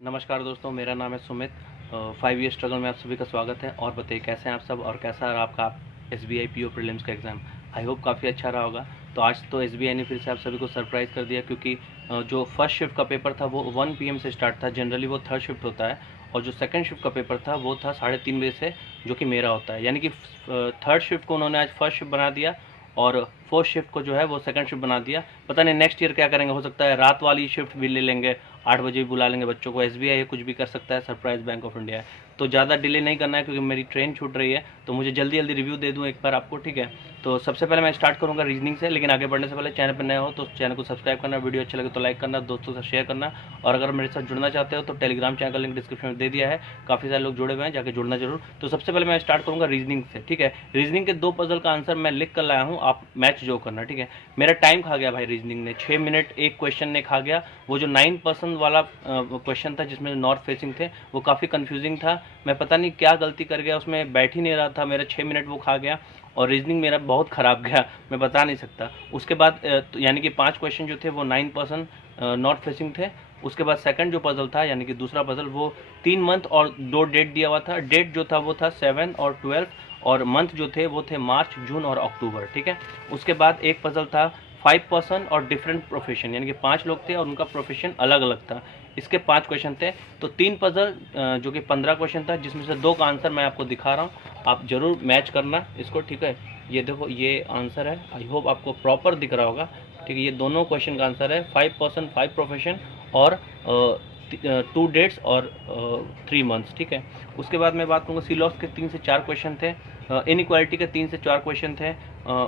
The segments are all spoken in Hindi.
नमस्कार दोस्तों, मेरा नाम है सुमित। 5 ईयर स्ट्रगल में आप सभी का स्वागत है। और बताइए कैसे हैं आप सब और कैसा रहा आपका SBI PO प्रीलिम्स का एग्ज़ाम। आई होप काफ़ी अच्छा रहा होगा। तो आज तो SBI ने फिर से आप सभी को सरप्राइज़ कर दिया, क्योंकि जो फर्स्ट शिफ्ट का पेपर था वो 1 PM से स्टार्ट था। जनरली वो थर्ड शिफ्ट होता है, और जो सेकंड शिफ्ट का पेपर था वो था 3:30 बजे से, जो कि मेरा होता है। यानी कि थर्ड शिफ्ट को उन्होंने आज फर्स्ट शिफ्ट बना दिया और फोर्थ शिफ्ट को जो है वो सेकंड शिफ्ट बना दिया। पता नहीं नेक्स्ट ईयर क्या करेंगे, हो सकता है रात वाली शिफ्ट भी ले लेंगे, 8 बजे भी बुला लेंगे बच्चों को। SBI है, कुछ भी कर सकता है, सरप्राइज बैंक ऑफ इंडिया है। तो ज़्यादा डिले नहीं करना है, क्योंकि मेरी ट्रेन छूट रही है, तो मुझे जल्दी जल्दी रिव्यू दे दूँ एक बार आपको, ठीक है। तो सबसे पहले मैं स्टार्ट करूँगा रीजनिंग से, लेकिन आगे बढ़ने से पहले चैनल पर नए हो तो चैनल को सब्सक्राइब करना, वीडियो अच्छा लगे तो लाइक करना, दोस्तों से शेयर करना। और अगर मेरे साथ जुड़ना चाहते हो तो टेलीग्राम चैनल का लिंक डिस्क्रिप्शन में दे दिया है, काफ़ी सारे लोग जुड़े हुए हैं, जाके जुड़ना जरूर। तो सबसे पहले मैं स्टार्ट करूँगा रीजनिंग से, ठीक है। रीजनिंग के 2 पजल का आंसर मैं लिख कर लाया हूँ, आप मैच जो करना, ठीक है। मेरा टाइम खा गया भाई रीजनिंग ने, 6 मिनट एक क्वेश्चन ने खा गया। वो जो 9% वाला क्वेश्चन था जिसमें नॉर्थ फेसिंग थे, वो काफ़ी कंफ्यूजिंग था। मैं पता नहीं क्या गलती कर गया, उसमें बैठ ही नहीं रहा था, मेरा 6 मिनट वो खा गया, और रीजनिंग मेरा बहुत ख़राब गया, मैं बता नहीं सकता। उसके बाद यानी कि 5 क्वेश्चन जो थे वो 9% नॉर्थ फेसिंग थे। उसके बाद सेकंड जो पजल था, यानी कि दूसरा पजल, वो 3 मंथ और 2 डेट दिया हुआ था। डेट जो था वो था 7 और 12, और मंथ जो थे वो थे मार्च, जून और अक्टूबर, ठीक है। उसके बाद एक पजल था 5% और डिफरेंट प्रोफेशन, यानी कि 5 लोग थे और उनका प्रोफेशन अलग अलग था। इसके 5 क्वेश्चन थे। तो 3 पजल जो कि 15 क्वेश्चन था, जिसमें से 2 का आंसर मैं आपको दिखा रहा हूँ, आप जरूर मैच करना इसको, ठीक है। ये देखो, ये आंसर है, आई होप आपको प्रॉपर दिख रहा होगा, ठीक है। ये दोनों क्वेश्चन का आंसर है, 5% 5 प्रोफेशन और 2 डेट्स और 3 मंथ्स, ठीक है। उसके बाद मैं बात करूँगा सीलॉक्स के 3 से 4 क्वेश्चन थे, इनइक्वालिटी के 3 से 4 क्वेश्चन थे,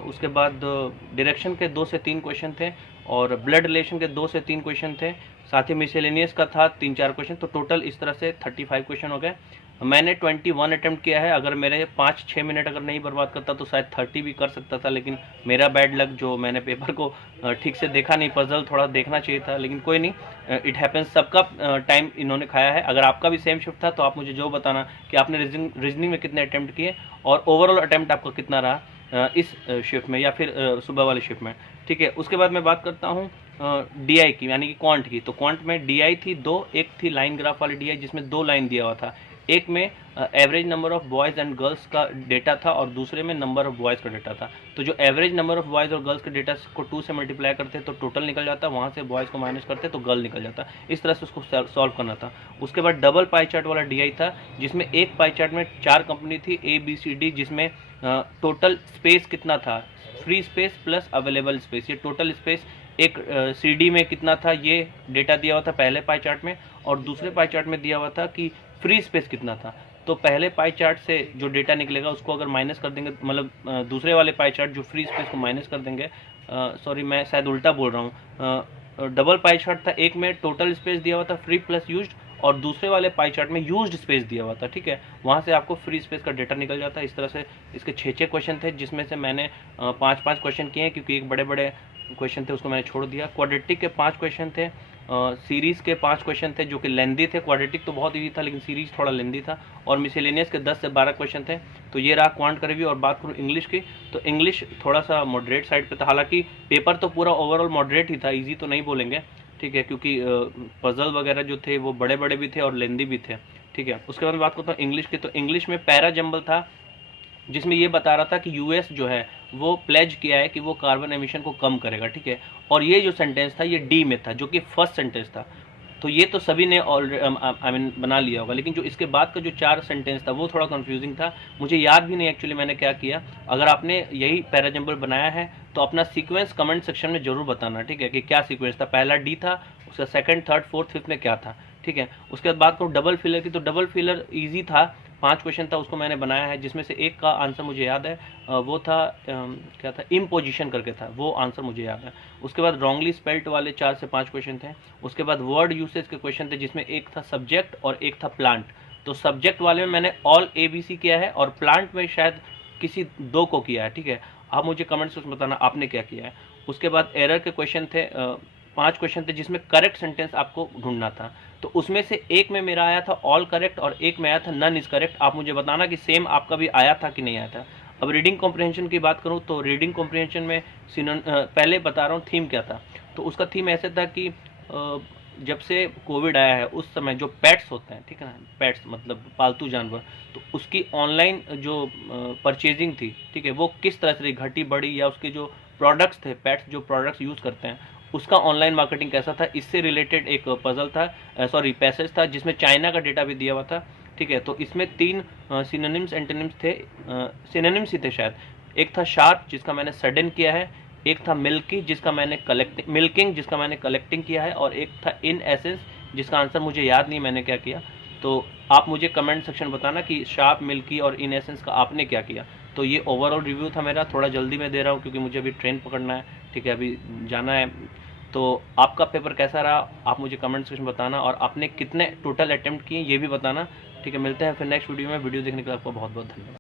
उसके बाद डायरेक्शन के 2 से 3 क्वेश्चन थे, और ब्लड रिलेशन के 2 से 3 क्वेश्चन थे। साथ ही मिसेलेनियस का था 3-4 क्वेश्चन। तो टोटल इस तरह से 35 क्वेश्चन हो गए। मैंने 21 अटेम्प्ट किया है। अगर मेरे 5-6 मिनट अगर नहीं बर्बाद करता तो शायद 30 भी कर सकता था, लेकिन मेरा बैड लक, जो मैंने पेपर को ठीक से देखा नहीं, पजल थोड़ा देखना चाहिए था, लेकिन कोई नहीं, इट हैपेंस। सबका टाइम इन्होंने खाया है। अगर आपका भी सेम शिफ्ट था तो आप मुझे जो बताना कि आपने रीजनिंग में कितने अटेम्प्ट किए, और ओवरऑल अटेम्प्ट आपका कितना रहा इस शिफ्ट में, या फिर सुबह वाली शिफ्ट में, ठीक है। उसके बाद मैं बात करता हूँ DI की, यानी कि क्वांट की। तो क्वांट में DI थी 2, एक थी लाइन ग्राफ वाली DI जिसमें 2 लाइन दिया हुआ था। एक में average number of boys and girls का डेटा था, और दूसरे में नंबर ऑफ बॉयज़ का डेटा था। तो जो एवरेज नंबर ऑफ बॉयज़ और गर्ल्स के डेटा को 2 से मल्टीप्लाई करते तो टोटल निकल जाता, वहाँ से बॉयज़ को माइनस करते तो गर्ल निकल जाता। इस तरह से उसको सॉल्व करना था। उसके बाद डबल पाई चार्ट वाला DI था, जिसमें एक पाई चार्ट में 4 कंपनी थी ABCD, जिसमें टोटल स्पेस कितना था, free space plus available space, ये टोटल स्पेस एक CD में कितना था, ये डेटा दिया हुआ था पहले पाई चार्ट में, और दूसरे पाई चार्ट में दिया हुआ था कि फ्री स्पेस कितना था। तो पहले पाई चार्ट से जो डेटा निकलेगा उसको अगर माइनस कर देंगे, मतलब दूसरे वाले पाई चार्ट जो फ्री स्पेस को माइनस कर देंगे, सॉरी मैं शायद उल्टा बोल रहा हूँ, डबल पाई चार्ट था, एक में टोटल स्पेस दिया हुआ था फ्री प्लस यूज्ड, और दूसरे वाले पाई चार्ट में यूज्ड स्पेस दिया हुआ था, ठीक है। वहाँ से आपको फ्री स्पेस का डेटा निकल जाता है। इस तरह से इसके 6-6 क्वेश्चन थे, जिसमें से मैंने 5-5 क्वेश्चन किए हैं, क्योंकि एक बड़े बड़े क्वेश्चन थे उसको मैंने छोड़ दिया। क्वाड्रेटिक के 5 क्वेश्चन थे, सीरीज़ के 5 क्वेश्चन थे जो कि लेंदी थे। क्वाड्रेटिक तो बहुत ईजी था, लेकिन सीरीज़ थोड़ा लेंदी था। और मिसेलेनियस के 10 से 12 क्वेश्चन थे। तो ये रहा क्वांट का रिव्यू। और बात करूँ इंग्लिश की, तो इंग्लिश थोड़ा सा मॉडरेट साइड पे था। हालांकि पेपर तो पूरा ओवरऑल मॉडरेट ही था, ईजी तो नहीं बोलेंगे, ठीक है, क्योंकि पजल वगैरह जो थे वो बड़े बड़े भी थे और लेंदी भी थे, ठीक है। उसके बाद बात करता हूँ इंग्लिश की, तो इंग्लिश में पैरा जंबल था, जिसमें ये बता रहा था कि US जो है वो प्लेज किया है कि वो कार्बन एमिशन को कम करेगा, ठीक है। और ये जो सेंटेंस था ये D में था, जो कि फर्स्ट सेंटेंस था। तो ये तो सभी ने ऑलरेडी बना लिया होगा, लेकिन जो इसके बाद का जो 4 सेंटेंस था वो थोड़ा कंफ्यूजिंग था। मुझे याद भी नहीं एक्चुअली मैंने क्या किया। अगर आपने यही पैराजम्बल बनाया है तो अपना सीक्वेंस कमेंट सेक्शन में जरूर बताना, ठीक है, कि क्या सीक्वेंस था। पहला D था, उसका सेकंड, थर्ड, फोर्थ, फिफ्थ में क्या था, ठीक है। उसके बाद बात करूँ डबल फिलर की, तो डबल फिलर ईजी था, 5 क्वेश्चन था, उसको मैंने बनाया है, जिसमें से एक का आंसर मुझे याद है, वो था क्या था, इम्पोजिशन करके था, वो आंसर मुझे याद है। उसके बाद रॉन्गली स्पेल्ट वाले 4 से 5 क्वेश्चन थे। उसके बाद वर्ड यूसेज के क्वेश्चन थे, जिसमें एक था सब्जेक्ट और एक था प्लांट। तो सब्जेक्ट वाले में मैंने ऑल ABC किया है, और प्लांट में शायद किसी 2 को किया है, ठीक है। आप मुझे कमेंट्स में बताना आपने क्या किया है। उसके बाद एरर के क्वेश्चन थे, 5 क्वेश्चन थे, जिसमें करेक्ट सेंटेंस आपको ढूंढना था। तो उसमें से एक में मेरा आया था ऑल करेक्ट, और एक में आया था नन इज करेक्ट। आप मुझे बताना कि सेम आपका भी आया था कि नहीं आया था। अब रीडिंग कॉम्प्रिहेंशन की बात करूं, तो रीडिंग कॉम्प्रिहेंशन में पहले बता रहा हूं थीम क्या था। तो उसका थीम ऐसे था कि जब से कोविड आया है उस समय जो पेट्स होते हैं, ठीक है ना, पेट्स मतलब पालतू जानवर, तो उसकी ऑनलाइन जो परचेजिंग थी, ठीक है, वो किस तरह से घटी बढ़ी, या उसके जो प्रोडक्ट्स थे, पेट्स जो प्रोडक्ट्स यूज़ करते हैं उसका ऑनलाइन मार्केटिंग कैसा था, इससे रिलेटेड एक पजल था, सॉरी पैसेज था, जिसमें चाइना का डेटा भी दिया हुआ था। ठीक है, तो इसमें 3 सिनोनिम्स एंटोनिम्स थे, सिनोनिम्स ही थे शायद। एक था शार्प जिसका मैंने सडन किया है, एक था मिल्किंग जिसका मैंने कलेक्टिंग किया है, और एक था इन एसेंस जिसका आंसर मुझे याद नहीं मैंने क्या किया। तो आप मुझे कमेंट सेक्शन बताना कि शार्प, मिल्की और इन एसेंस का आपने क्या किया। तो ये ओवरऑल रिव्यू था मेरा, थोड़ा जल्दी में दे रहा हूँ क्योंकि मुझे अभी ट्रेन पकड़ना है, ठीक है, अभी जाना है। तो आपका पेपर कैसा रहा आप मुझे कमेंट सेक्शन में बताना, और आपने कितने टोटल अटेम्प्ट किए ये भी बताना। ठीक है, मिलते हैं फिर नेक्स्ट वीडियो में। वीडियो देखने के लिए आपका बहुत बहुत धन्यवाद।